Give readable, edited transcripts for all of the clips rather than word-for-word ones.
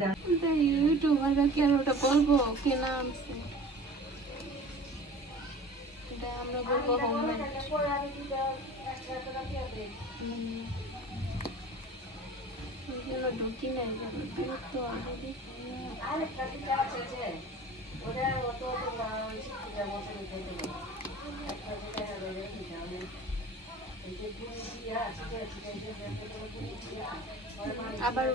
ইউটিউবাররা কি আর ওটা বলবো কেনা আনছে, এটা আমরা বলবো হোমমেড। ঢুকি নাই বিরক্ত আগে। আবার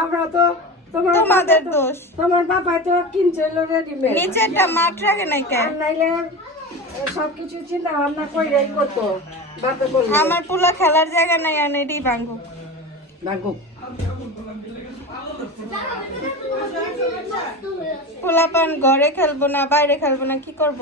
আমরা তো তোমাদের দোষ, তোমার বাবাই তো কিনছিল রেডিমেড, নিচেরটা মাঠ রাখে নাই কেন? নাইলে সবকিছু চিন্তা ভাবনা কইরাই করতো বাপে বললে। আমার পোলা খেলার জায়গা নাই আর এটাই ভাঙুক ভাগুক। পোলাপান ঘরে খেলবো না বাইরে খেলবো না, কি করব?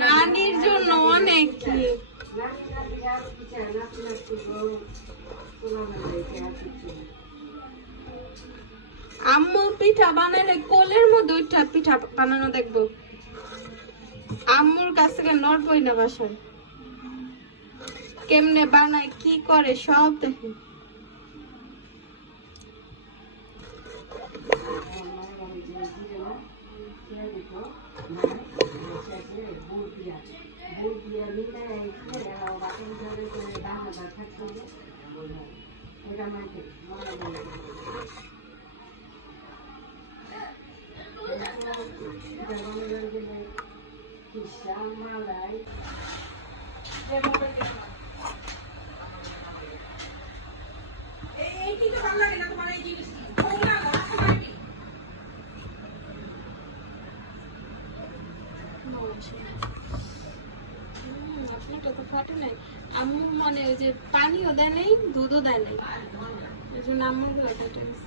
নানির জন্য অনেক কি আম্মু পিঠা বানালে কোলের মধ্যে ওইটা পিঠা বানানো দেখবো, আম্মুর কাছ থেকে নড়বই না বাসায়, কেমনে বানায় কি করে সব দেখে। আম্মু মানে ওই যে পানিও দেয় নাই দুধও দেয় নাই, এই জন্য আম্মুর গুলো কেটে গেছে।